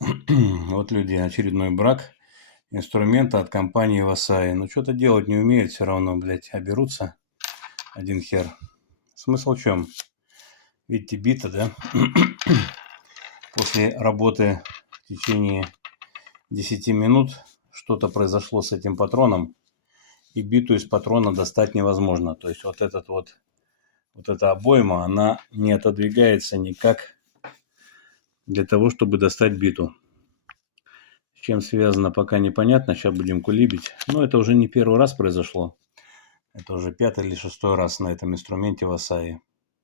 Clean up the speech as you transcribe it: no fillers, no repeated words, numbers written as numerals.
Вот люди, очередной брак инструмента от компании Васаи. Ну, что-то делать не умеют все равно, блядь, а берутся один хер. Смысл в чем? Видите, бита, да? После работы в течение 10 минут что-то произошло с этим патроном, и биту из патрона достать невозможно. То есть вот эта обойма, она не отодвигается никак для того, чтобы достать биту. С чем связано, пока непонятно. Сейчас будем кулибить. Но это уже не первый раз произошло. Это уже 5-й или 6-й раз на этом инструменте Васаи.